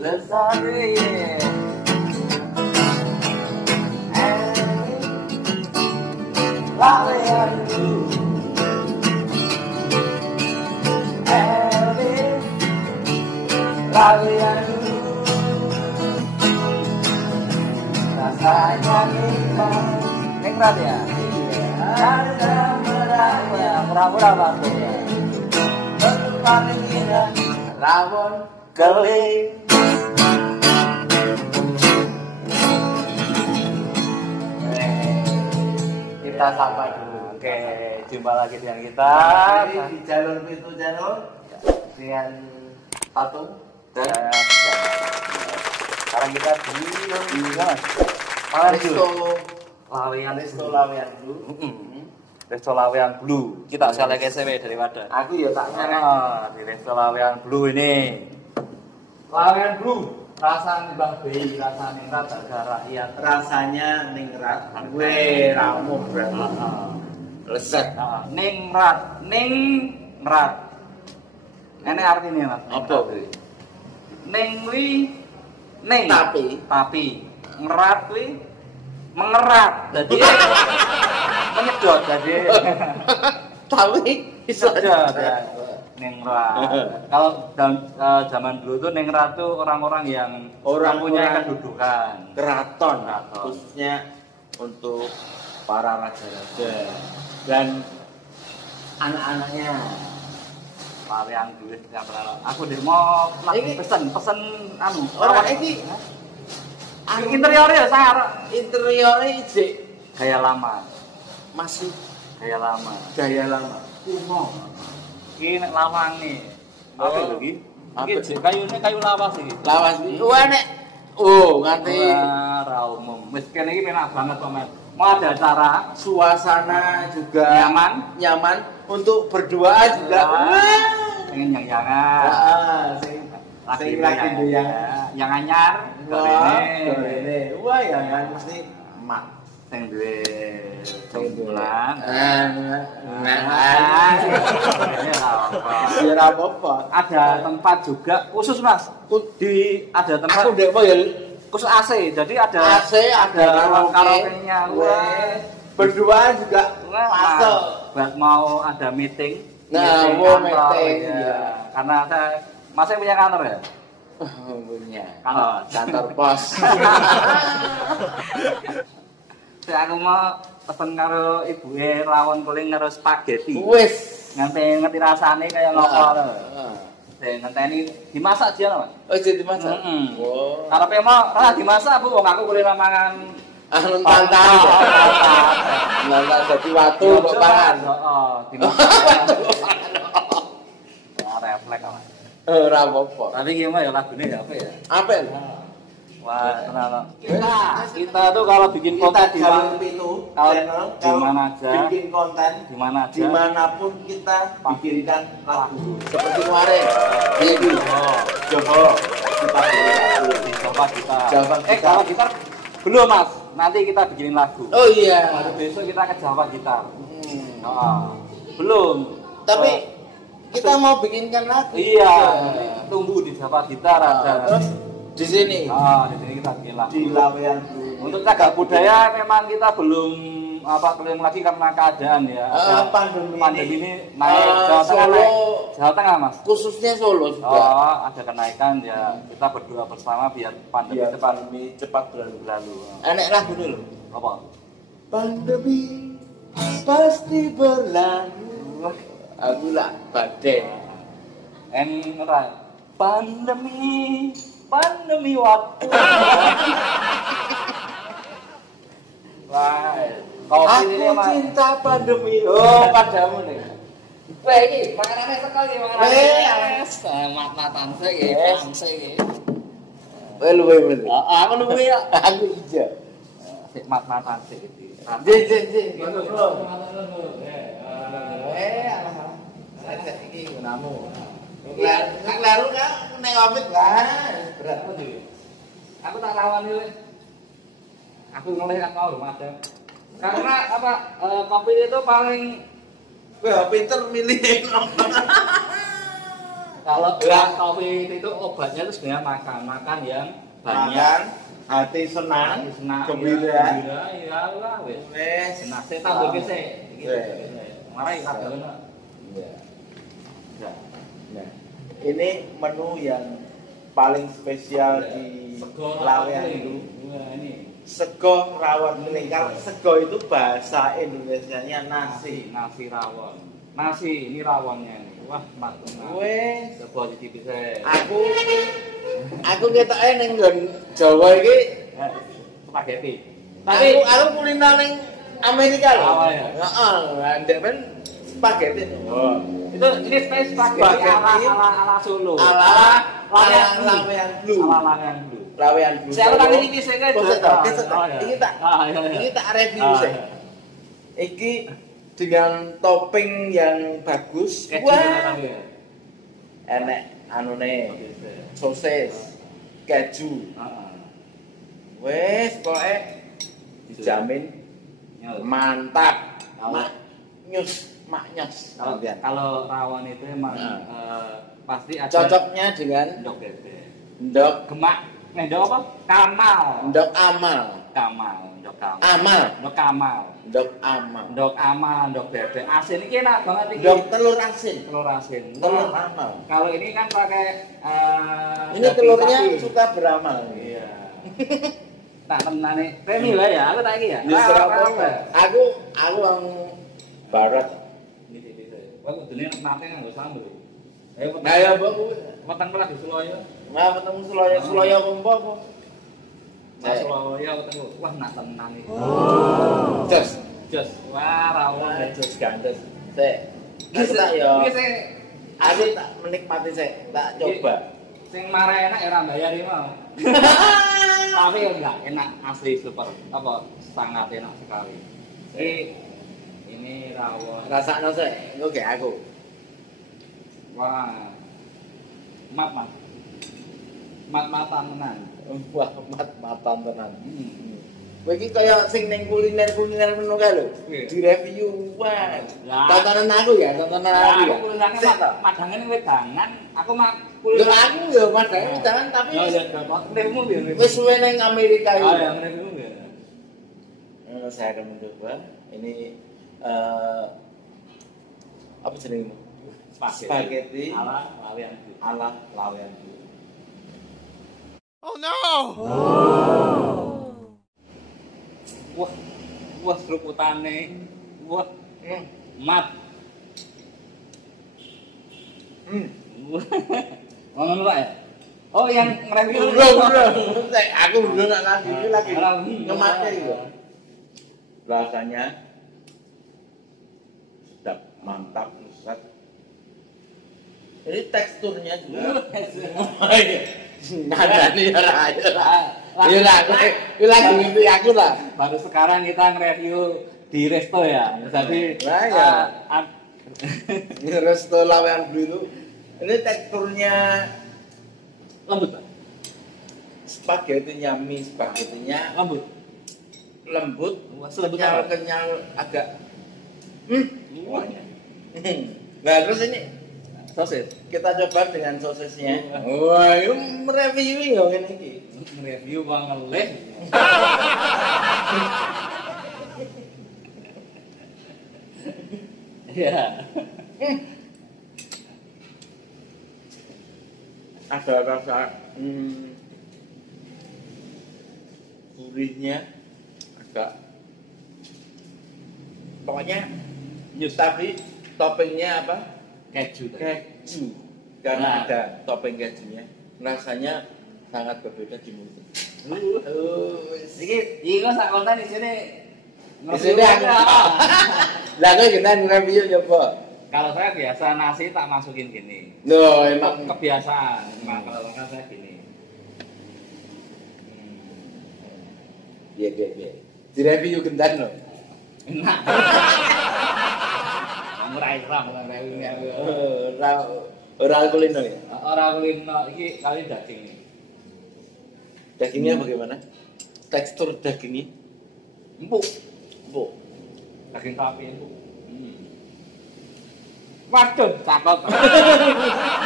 Lestari laweanku laweanku rasanya nikmat ya ada murah-murah banget ya paling indah rawon keling. Kita sapa dulu. Oke, jumpa lagi dengan kita di jalur pintu jalur dengan patung dan sekarang kita di Resto Lawean Blue. Resto Lawean Blue. Kita selek SW daripada. Aku ya tak selek. Di Resto Lawean Blue ini. Lawean Blue. Rasa Mbah Bei, rasa ningrat harga rakyat. Rasanya ningrat. Weh, ramu berarti. Lezat. Ningrat. Ini artinya Mas. Apa kuwi? Ning kuwi ning tapi ngerat kuwi mengerat. Dadi menyedot dadi. Tapi iso ya. Ningrat. Kalau zaman dulu tuh ningrat tuh orang-orang yang punya kedudukan, keraton, khususnya untuk para raja-raja dan anak-anaknya. Lawean duit ya pernah. Aku mau pesen anu. Ora iki interiornya sangar. Interiornya ijek gaya lama. Masih gaya lama. Kuno. Iki nek lawange. Apa iki? Iki kayu lawas iki. Lawas iki. Wah nek nganti ora umum. Wis kene iki penak banget kok, Mas. Mau ada acara, suasana juga nyaman untuk berdua juga. Pengen yang-yangan. Sing lagi yang anyar. Ini. Wah, yang mesti emak. Sing duwe bulan. Biar apa? Ada tempat juga khusus Mas. Ada tempat. Aku ndek ya khusus AC. Jadi ada ruang karaoke-nya. Berdua juga masuk. Buat mau ada meeting. Mau meeting ya. Karena Mas punya kantor ya? Punya. Kantor pos. Aku mau pesen karo ibuke rawon keling karo spaghetti. Wis, ngerti rasane kaya ngopo lho. Ngenteni dimasak dia lho, Mas. Oh, dimasak. Oh. Karepe mau ora dimasak, Bu, wong aku kuwi mangan anu tantang. Nggak dadi watu kok pangan. Heeh, dimasak. Ya refleks Mas. Ora apa-apa. Tapi ki mah ya lagune ya apa ya? Apel. Wah, tenang. Kita tuh kalau bikin konten di mana aja, bikin konten di mana aja, dimanapun kita bikinkan lagu. Seperti kemarin, ini Joko, kita. Kalau gitar belum Mas, nanti kita bikinin lagu. Oh iya. Baru besok kita ke Jawa gitar. Belum. Tapi kita mau bikinkan lagu. Iya. Tunggu di Jawa gitar ada. Terus di sini. Di sini kita bikin lagu. Di Lawean Blue. Untuk cagar budaya memang kita belum keliling lagi karena keadaan ya. Pandemi ini naik Jawa Tengah Mas. Khususnya Solo juga. Ada kenaikan ya. Kita berdoa bersama biar pandemi cepat berlalu. Enak lagu dulu. Apa? Pandemi pasti berlalu. Aku lah badai. Pandemi waktu. Wah, aku cinta pandemi. Oh, padamu nih. Wah, ini makanannya sekali makanannya. Mat-matan sih, pangse iki. Luwe. Aku luwe ya. Aku iya. Sik mat-matan sik iki. Jeng. Belum. Alah. Saya iki gunamu. Lalu kan neng omit lah. Berat apa sih? Aku tak lawan ini. Aku ngoleh kan kau Madam. Karena apa? Kopi itu paling pinter milih. Kalau COVID itu obatnya itu sebenarnya makan yang banyak. Makan, hati senang, gembira. Ya lah wis. Senang sik tak mbok sik. Mari tak ngono. Iya. Nah, ini menu yang paling spesial di Lawean itu. Ini Sego rawon kuning. Kalau sego itu bahasa Indonesianya nasi. Nasi rawon. Nasi ini rawonnya ini. Wah, mantap. Wes, coba dicicipi sik. Aku ketoke ning nggon Jawa iki Spaghetti. Tapi aku kuliner ning Amerika lho. Oh, ya. Heeh, ndek men spaghetti. Oh. Itu ini spaghetti ala Solo. Ala Lawean Blue. Ala Lawean Blue. Lawean Blue. Saya ulang ini bisa kan. Iki tak review sih. Iki dengan topping yang bagus. Wah. Enek anune sosis, keju. Wes pokoke dijamin mantap. Maknyos. Kalau rawon itu emang pasti ada cocoknya dengan ndok bebek. Ndok Gemak. Ndok apa? Kamal. Ndok amal. Ndok kamal. Amal. Ndok kamal. Ndok amal. Ndok amal, ndok bebek. Asin iki enak banget iki. Ndok telur asin. Telur asin. Telur amal. Kalau ini kan pakai ini telurnya suka beramal. Iya. Tak tenane. Remi lah ya, aku tak iki ya. Aku wong barat. Wah, kudune nate nganggo sambel. Ayo, Mbok. Weteng lagi Suloyo. Nah, ketemu Suloyo kompo apa? Nah, Suloyo ketemu. Wah, nak tenan iki. Jos. Wah, rawon jos gandes. Sik. Iki tak yo. Aku tak menikmati sik, tak coba. Sing marah enak ya ora bayar iki mau. Tapi enggak enak, asli super. Apa sangat enak sekali. Ini rawon. Rasakno sik, engko gek aku. Wah. Mat-matan tenan. Wah, mat-matan tenan. Kowe iki kaya sing ning kuliner ngono kae lho. Direview wah. Tontonan aku ya. Aku madangan wedangan, aku Lho aku ya madangan wedangan tapi review ya. Wis suwe ning Amerika iki. Oh ya, review ya. Saya akan mencoba. Ini apa jenenge? Spaghetti ala Lawean Blue. Oh no! Wah, seruputane. Wah, mat. Ngono Pak ya? Oh, yang nge-review. Aku belum lagi ngemate iki. Rasanya sedap, mantap, lezat. Ini teksturnya juga. Nadane ora ya lagi ngerti aku lah. Baru sekarang kita nge-review di resto ya. Jadi ini resto Lawean Blue itu ini teksturnya lembut. Spaghettinya lembut, kenyal agak nah terus ini sosis. Kita coba dengan sosisnya. Wah, itu mereview ya ngene iki. Nge-review kok ngelih. Iya. Ada rasa gurihnya agak pokoknya tapi toppingnya apa? Keju. Karena ada topping kejunya rasanya sangat berbeda di mulut. Iki kok sak konten di sini. Di sini aku. Lah kok kita review coba. Kalau saya biasa nasi tak masukin gini. Loh, emang kebiasaan. Kalau makan saya gini. Iya. Di review gendan loh. Enak. Ora kulino ya? Ora kulino, iki kali daging. Dagingnya bagaimana? Tekstur dagingnya? Empuk. Daging sapi empuk. Waduh, cakep.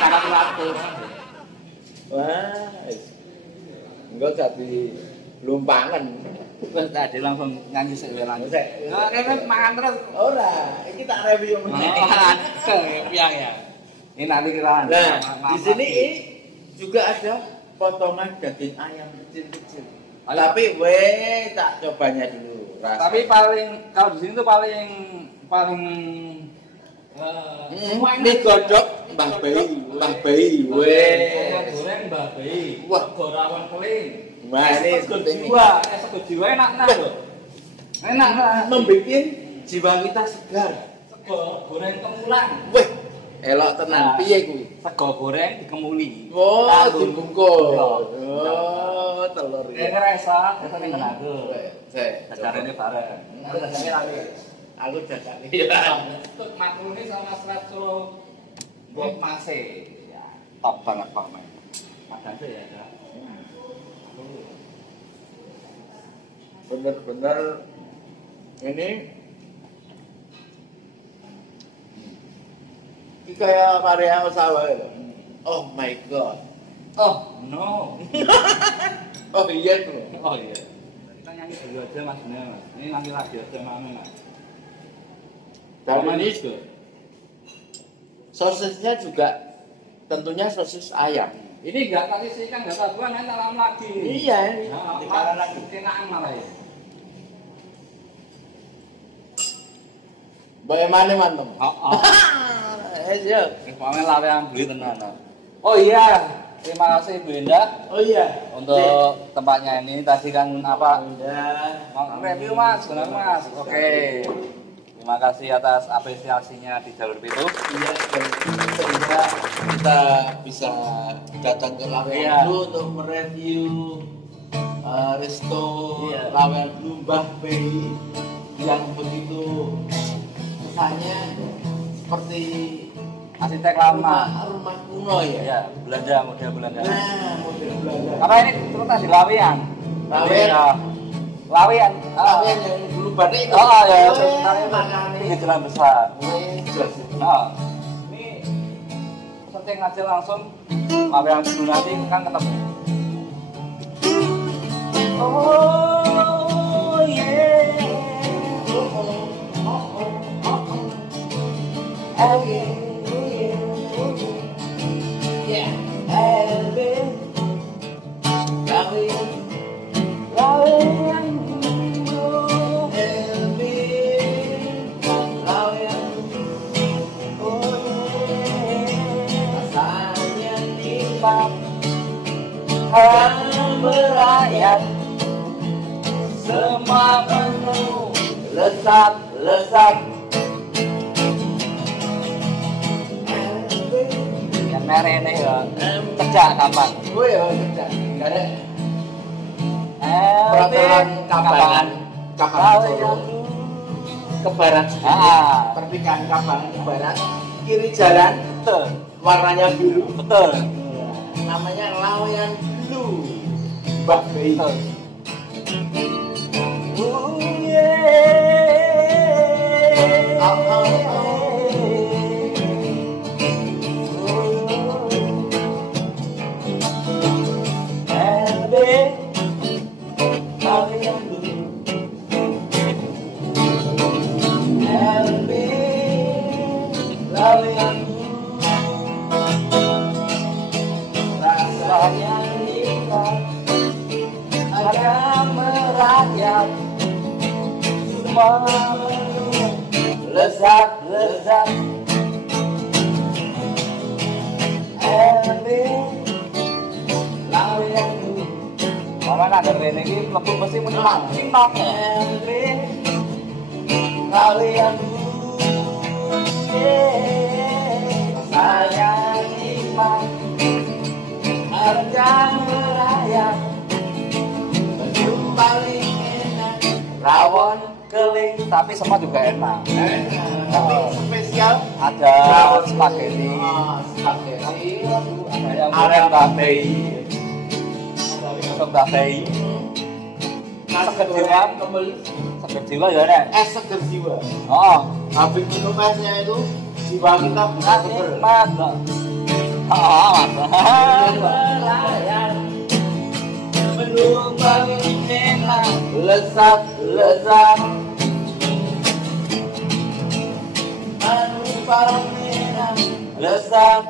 Cakep ratus. Wah. Enggak jadi lumpangan. Wes tadi langsung nyanyi sik langsung. Nah, kene mangan terus. Ora, iki tak review meneh. Piang ya. Ini nanti kita. Nah, di sini ini juga ada potongan daging ayam kecil-kecil. Tapi tak cobanya dulu. Rasa. Tapi paling kalau di sini tuh paling ini godok Mbah Bayi. Goreng Mbah Bayi. Wah, gorawan keling. Wah, ini sego jiwa enak loh. Enak membikin jiwa kita segar. Sego goreng kemulan. Weh, elok tenan. Piye kuwi? Sego goreng dikemuli. Oh, dibungkus. Oh, telur. Ngerasa, tapi nggak aku. Jajarane bareng. Jajarane lagi. Aku jajan Untuk makroni sama serat Solo buat masih ya top banget Pak Men. Makanya ya ada. Bener-bener ini kayak karya usaha ya. Oh my god. Oh no. Oh iya tuh. Oh iya. Kita nyanyi dulu aja Mas Nel. Ini nanti lagi aja Mami Mas. Dan ini sosisnya juga tentunya sosis ayam. Ini enggak kasih sihkan, enggak tabuhan, nanti dalam lagi. Iya, ini dikalah lagi. Kenaan malah ya. Bagaimana mantap? Iya. Pokoknya lawe yang beli tenan. Oh iya, terima kasih Bu Indah. Oh iya. Untuk tempatnya ini tadi kan apa? Indah. Review Mas, benar Mas. Oke. Terima kasih atas apresiasinya di Jalur Pitu. Iya, sehingga kita bisa datang ke Lawean Blue untuk mereview resto Lawean Blue Mbah Bayi yang begitu kesannya seperti arsitek lama. Rumah kuno ya. Ya, Belanda, model Belanda. Nah, model Belanda. Karena ini terletak di Lawean. Lawean yang dulu pada itu. Oh ya, ini jalan besar. Nah, ini penting aja langsung Lawean dulu nanti kan ketemu. Oh yeah. Oh yeah. Yeah. Merayap semua menu lezat yang merah ini ya kerja kapan gue ya kerja nggak ada peraturan kapan ke barat pernikahan Kabangan ke barat kiri jalan betul warnanya biru betul namanya Lawean Blue Mbah Bayi. Oh yeah. Lezat mana ada Rene ini lebu mesti muni mak kalian sayang iman harga merayap baju paling enak rawon keling tapi semua juga enak. Spesial ada spaghetti, ada yang goreng babi, ada babi, seger jiwa, seger jiwa ya nek. Seger jiwa. Oh, habis minum esnya itu jiwa kita Nah, nikmat kok. Oh, melayang menumpang enak lezat menumpang enak lezat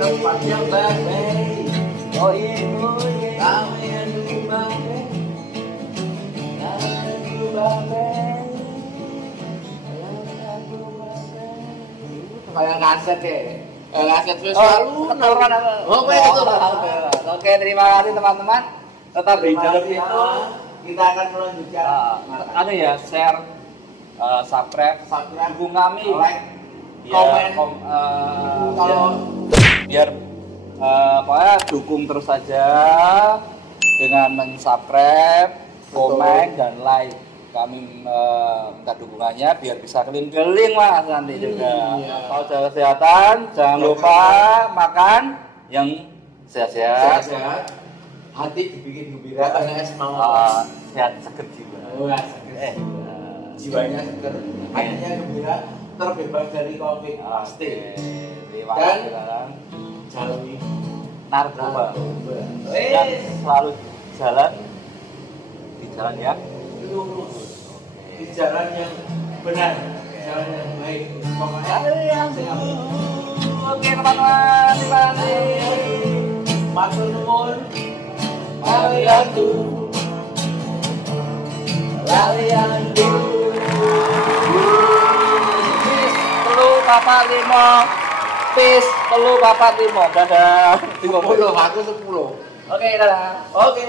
tempat yang baik. Oh yeah. Kayak kaset ya. Kaset selalu ketoran. Oke, terima kasih teman-teman. Tetap di dalam itu kita akan melanjutkan. Ada ya share, subscribe, dukung kami, like, biar, kalau biar pokoknya dukung terus saja dengan men-subscribe, komen dan like. Kami minta dukungannya biar bisa keling-keling Mas nanti juga. Kalau jaga kesehatan, jangan lupa makan yang sehat-sehat. Hati dibikin gembira karena semangat. Sehat seger jiwa. Jiwanya seger, hatinya gembira, terbebas dari COVID pasti. Terima kasih dan jauhi narkoba. Dan selalu jalan di jalan yang lurus, di jalan yang benar, jalan yang baik. Pokoknya oke teman-teman, terima kasih. Matur nuwun. Laliantu. Telu papat lima. Pis telu papat lima. Dadah. 10, aku 10. Oke, dadah. Oke.